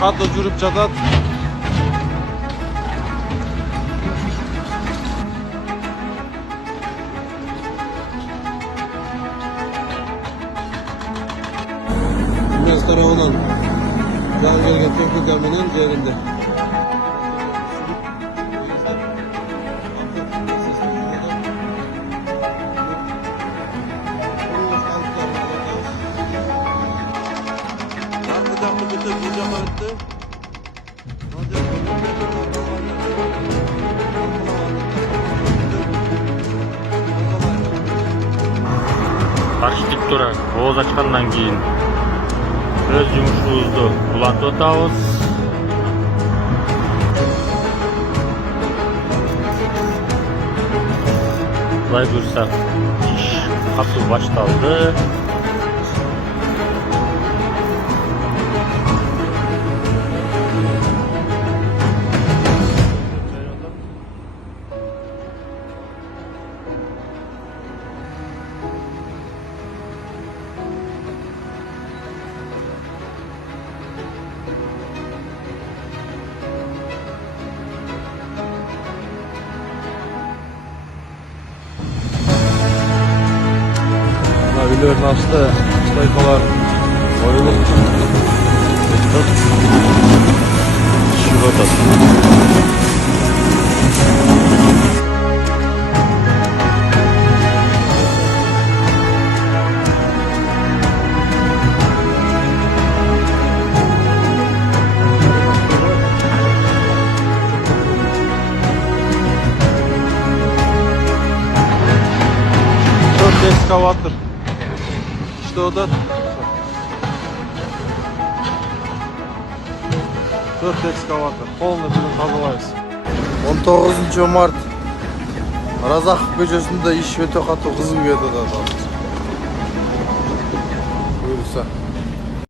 катуу жүрүп жатат. Мен тарабынан жаңы келген техника менен жеринде. Архитектура ооз ачкандан кийин өз жумушубузду улантып атабыз. Кудай буйрса иш катуу башталды. Үйлерін ашты, стойкалар ойылып шығып атады. Экскаватор. Что да? 4 экскаватор. Полный бүгін тазалайбыз. 19 март Разахов көчөсүндө иш өтө катуу кызып кетет. Буйрса.